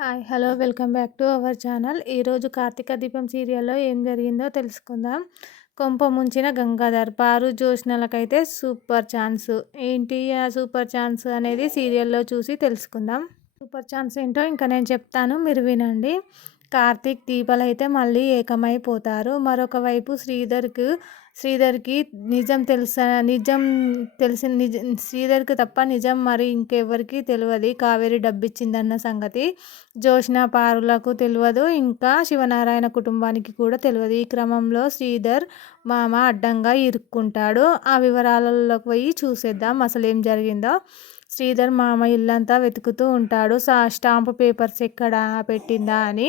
Hi! Hello! Welcome back to our channel. ఈరోజు 'కార్తీక దీపం' సీరియల్‌లో ఏం జరిగిందో తెలుసుకుందాం. కొంప ముంచిన గంగాధర్, పారు, జ్యోత్స్నలకైతే సూపర్ ఛాన్స్. ఏంటి ఆ సూపర్ ఛాన్స్ అనేది సీరియల్‌లో చూసి తెలుసుకుందాం. సూపర్ ఛాన్స్ ఏంటో ఇంకా నేను చెప్తాను, మీరు వినండి. కార్తీక్, దీపలైతే మళ్ళీ ఏకమైపోతారు. మరొక వైపు శ్రీధర్‌కి నిజం శ్రీధర్‌కి తప్ప నిజం మరి ఇంకెవ్వరికీ తెలవది కావేరి డబ్బిచ్చిందన్న సంగతి. జ్యోత్స్న, పారులకు తెలవదు. ఇంకా శివనారాయణ కుటుంబానికి కూడా తెలవదు. ఈ క్రమంలో శ్రీధర్ మామ అడ్డంగా ఇరుక్కుంటాడు. ఆ వివరాలలోకి పోయి చూసేద్దాం అసలేం జరిగిందో. శ్రీధర్ మామ ఇల్లంతా వెతుకుతూ ఉంటాడు. స్టాంపు పేపర్స్ ఎక్కడా పెట్టిందా అని.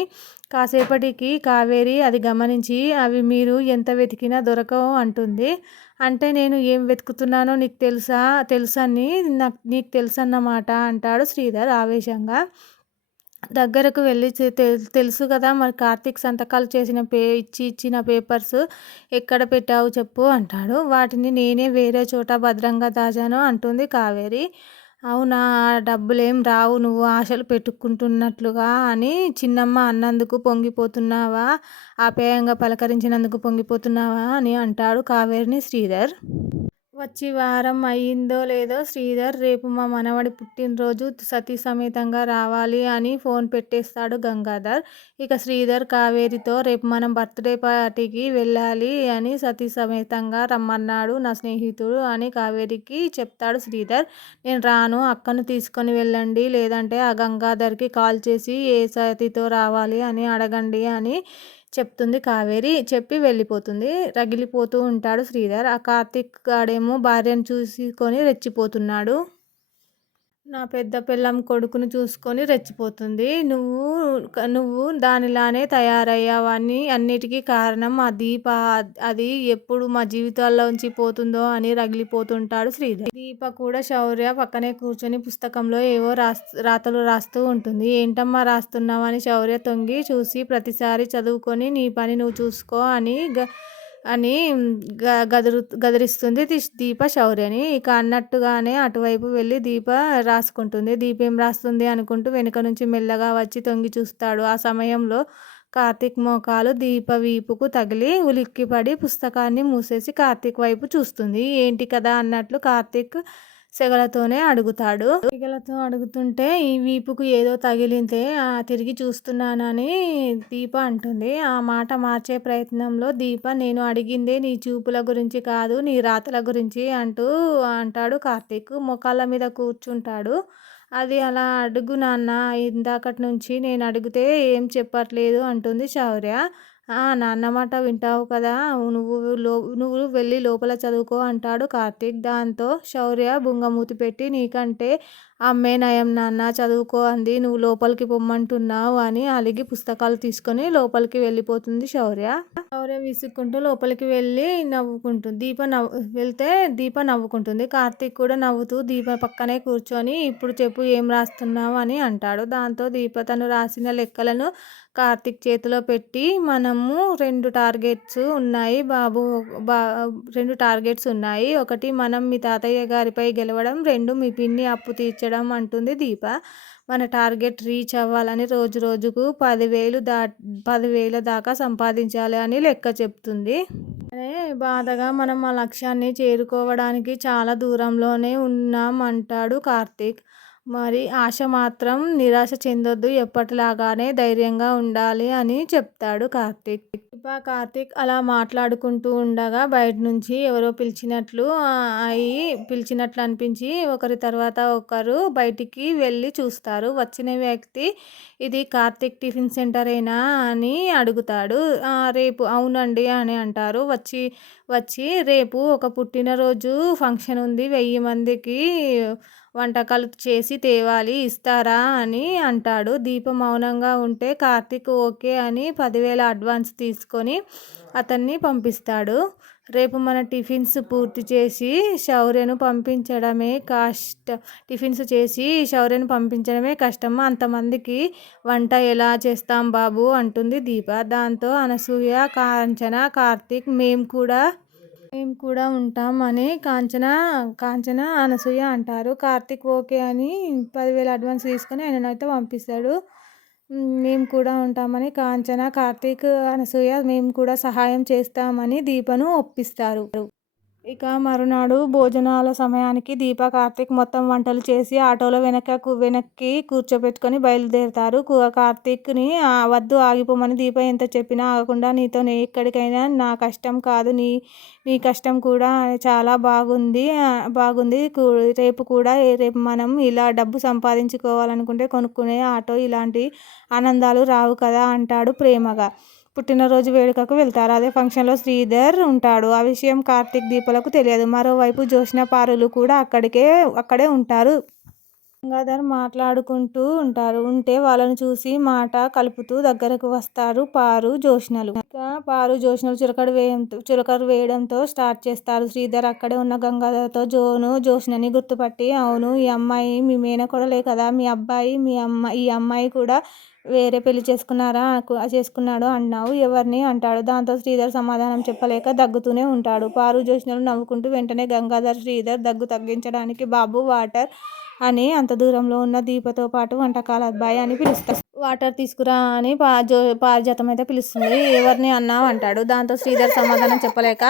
కాసేపటికి కావేరి అది గమనించి, అవి మీరు ఎంత వెతికినా దొరకవు అంటుంది. అంటే నేను ఏం వెతుకుతున్నానో నీకు నీకు తెలుసన్నమాట అంటాడు శ్రీధర్ ఆవేశంగా. దగ్గరకు వెళ్ళి తెలుసు కదా మరి కార్తీక్ సంతకాలు చేసిన ఇచ్చిన పేపర్స్ ఎక్కడ పెట్టావు చెప్పు అంటాడు. వాటిని నేనే వేరే చోట భద్రంగా దాచాను అంటుంది కావేరి. అవునా, డబ్బులేం రావు నువ్వు ఆశలు పెట్టుకుంటున్నట్లుగా అని చిన్నమ్మ అన్నందుకు పొంగిపోతున్నావా, ఆప్యాయంగా పలకరించినందుకు పొంగిపోతున్నావా అని అంటాడు కావేరిని శ్రీధర్. వచ్చి వారం అయ్యిందో లేదో శ్రీధర్, రేపు మా మనవడి పుట్టినరోజు, సతీ సమేతంగా రావాలి అని ఫోన్ పెట్టేస్తాడు గంగాధర్. ఇక శ్రీధర్ కావేరితో రేపు మనం బర్త్డే పార్టీకి వెళ్ళాలి అని సతీ సమేతంగా రమ్మన్నాడు నా స్నేహితుడు అని కావేరికి చెప్తాడు శ్రీధర్. నేను రాను, అక్కను తీసుకొని వెళ్ళండి, లేదంటే ఆ గంగాధర్కి కాల్ చేసి ఏ సతీతో రావాలి అని అడగండి అని చెప్తుంది కావేరి. చెప్పి వెళ్ళిపోతుంది. రగిలిపోతూ ఉంటాడు శ్రీధర్. ఆ కార్తీక్ గాడేమో భార్యను చూసుకొని రెచ్చిపోతున్నాడు. నా పెద్ద పెళ్ళాం కొడుకును చూసుకొని రెచ్చిపోతుంది. నువ్వు దానిలానే తయారయ్యావని అన్నిటికీ కారణం ఆ దీప, అది ఎప్పుడు మా జీవితాల్లోంచి పోతుందో అని రగిలిపోతుంటాడు శ్రీధర్. దీప కూడా శౌర్య పక్కనే కూర్చొని పుస్తకంలో ఏవో రాతలు రాస్తూ ఉంటుంది. ఏంటమ్మా రాస్తున్నావు అని శౌర్య తొంగి చూసి, ప్రతిసారి చదువుకొని నీ పని నువ్వు చూసుకో అని గదిరిస్తుంది దీప శౌర్యని. ఇక అన్నట్టుగానే అటువైపు వెళ్ళి దీప రాసుకుంటుంది. దీప ఏం రాస్తుంది అనుకుంటూ వెనుక నుంచి మెల్లగా వచ్చి తొంగి చూస్తాడు. ఆ సమయంలో కార్తీక్ మోకాలు దీప వీపుకు తగిలి ఉలిక్కిపడి పుస్తకాన్ని మూసేసి కార్తీక్ వైపు చూస్తుంది. ఏంటి కదా అన్నట్లు కార్తీక్ సెగలతో అడుగుతుంటే ఈ వీపుకు ఏదో తగిలితే తిరిగి చూస్తున్నానని దీప అంటుంది. ఆ మాట మార్చే ప్రయత్నంలో దీప, నేను అడిగిందే నీ చూపుల గురించి కాదు, నీ రాతల గురించి అంటాడు కార్తీక్. మోకాళ్ళ మీద కూర్చుంటాడు. అది అలా అడుగు నాన్న, ఇందాకటి నుంచి నేను అడిగితే ఏం చెప్పట్లేదు అంటుంది శౌర్య. నాన్న మాట వింటావు కదా, నువ్వు వెళ్ళి లోపల చదువుకో అంటాడు కార్తీక్. దాంతో శౌర్య బుంగమూతి పెట్టి, నీకంటే అమ్మే నయం నాన్న, చదువుకో అంది, నువ్వు లోపలికి పొమ్మంటున్నావు అని అలిగి పుస్తకాలు తీసుకొని లోపలికి వెళ్ళిపోతుంది శౌర్య. విసుక్కుంటూ లోపలికి వెళ్ళి దీప నవ్వుకుంటుంది. కార్తీక్ కూడా నవ్వుతూ దీప పక్కనే కూర్చొని, ఇప్పుడు చెప్పు ఏం రాస్తున్నావు అని అంటాడు. దాంతో దీప తను రాసిన లెక్కలను కార్తీక్ చేతిలో పెట్టి, మనము 2 టార్గెట్స్ ఉన్నాయి బాబు, 2 టార్గెట్స్ ఉన్నాయి. 1 మనం మీ తాతయ్య గారిపై గెలవడం, 2 మీ పిన్ని అప్పు తీర్చడం అంటుంది దీప. మన టార్గెట్ రీచ్ అవ్వాలని రోజు రోజుకు 10,000 దాకా సంపాదించాలి అని లెక్క చెప్తుంది. అనే బాధగా మనం ఆ లక్ష్యాన్ని చేరుకోవడానికి చాలా దూరంలోనే ఉన్నాం అంటాడు కార్తీక్. మరి ఆశ మాత్రం నిరాశ చెందొద్దు, ఎప్పటిలాగానే ధైర్యంగా ఉండాలి అని చెప్తాడు కార్తీక్. కార్తీక్ అలా మాట్లాడుకుంటూ ఉండగా బయట నుంచి ఎవరో పిలిచినట్లు అనిపించి ఒకరి తర్వాత ఒకరు బయటికి వెళ్ళి చూస్తారు. వచ్చిన వ్యక్తి, ఇది కార్తీక్ టిఫిన్ సెంటరేనా అని అడుగుతాడు. రేపు అవునండి అని అంటారు. వచ్చి రేపు ఒక పుట్టినరోజు ఫంక్షన్ ఉంది, 1000 మందికి వంటకాలు చేసి తేవాలి, ఇస్తారా అని అంటాడు. దీప మౌనంగా ఉంటే కార్తీక్ ఓకే అని 10,000 అడ్వాన్స్ తీసుకొని అతన్ని పంపిస్తాడు. రేపు మన టిఫిన్స్ చేసి శౌర్యను పంపించడమే కష్టం, అంతమందికి వంట ఎలా చేస్తాం బాబు అంటుంది దీప. దాంతో అనసూయ, కాంచన, కార్తీక్ మేము కూడా ఉంటాం అని కాంచన అనసూయ అంటారు. కార్తీక్ ఓకే అని 10,000 అడ్వాన్స్ తీసుకొని ఆయననైతే పంపిస్తాడు. మేము కూడా ఉంటామని కాంచన, కార్తీక్, అనసూయ మేము కూడా సహాయం చేస్తామని దీపను ఒప్పిస్తారు. ఇక మరునాడు భోజనాల సమయానికి దీప, కార్తీక్ మొత్తం వంటలు చేసి ఆటోలో వెనక్కి కూర్చోబెట్టుకొని బయలుదేరుతారు. కార్తీక్ని వద్దు ఆగిపోమని దీప ఎంత చెప్పినా ఆగకుండా నీతో ఎక్కడికైనా నా కష్టం కాదు నీ కష్టం కూడా చాలా బాగుంది. రేపు మనం ఇలా డబ్బు సంపాదించుకోవాలనుకుంటే కొనుక్కునే ఆటో ఇలాంటి ఆనందాలు రావు కదా అంటాడు ప్రేమగా. పుట్టినరోజు వేడుకకు వెళ్తారు. అదే ఫంక్షన్లో శ్రీధర్ ఉంటాడు. ఆ విషయం కార్తీక్, దీపలకు తెలియదు. మరోవైపు జ్యోత్స్న, పారులు కూడా అక్కడే ఉంటారు. గంగాధర్ మాట్లాడుకుంటూ ఉంటే వాళ్ళను చూసి మాట కలుపుతూ దగ్గరకు వస్తారు పారు, జ్యోత్స్నలు. ఇక పారు, జ్యోత్స్నలు చురకలు వేయడంతో స్టార్ట్ చేస్తారు. శ్రీధర్ అక్కడే ఉన్న గంగాధర్తో జ్యోత్స్నని గుర్తుపట్టి, అవును ఈ అమ్మాయి మీ మేనకోడలే కదా, మీ అబ్బాయి ఈ అమ్మాయి కూడా వేరే పెళ్లి చేసుకున్నాడు అన్నావు, ఎవరిని అంటాడు. దాంతో శ్రీధర్ సమాధానం చెప్పలేక దగ్గుతూనే ఉంటాడు. పారు, జ్యోత్స్నలు నవ్వుకుంటూ వెంటనే గంగాధర్ శ్రీధర్ దగ్గు తగ్గించడానికి బాబు వాటర్ అని అంత దూరంలో ఉన్న దీపతో పాటు వంటకాల అబ్బాయి అని పిలుస్తారు. వాటర్ తీసుకురా అని పారిజాతం అయితే పిలుస్తుంది. ఎవరిని అన్నావు అంటాడు. దాంతో శ్రీధర్ సమాధానం చెప్పలేక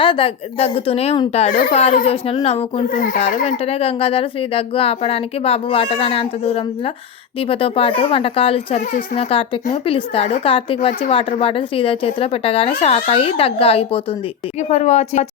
దగ్గుతూనే ఉంటాడు. పారు, జ్యోత్స్నలు నవ్వుకుంటూ ఉంటారు. వెంటనే గంగాధర్ శ్రీ దగ్గు ఆపడానికి బాబు వాటర్ అని అంత దూరంలో దీపతో పాటు వంటకాలు చూస్తున్న కార్తీక్ను పిలుస్తాడు. కార్తీక్ వచ్చి వాటర్ బాటిల్ శ్రీధర్ చేతిలో పెట్టగానే షాక్ అయి దగ్గు ఆగిపోతుంది. Thank you for watching.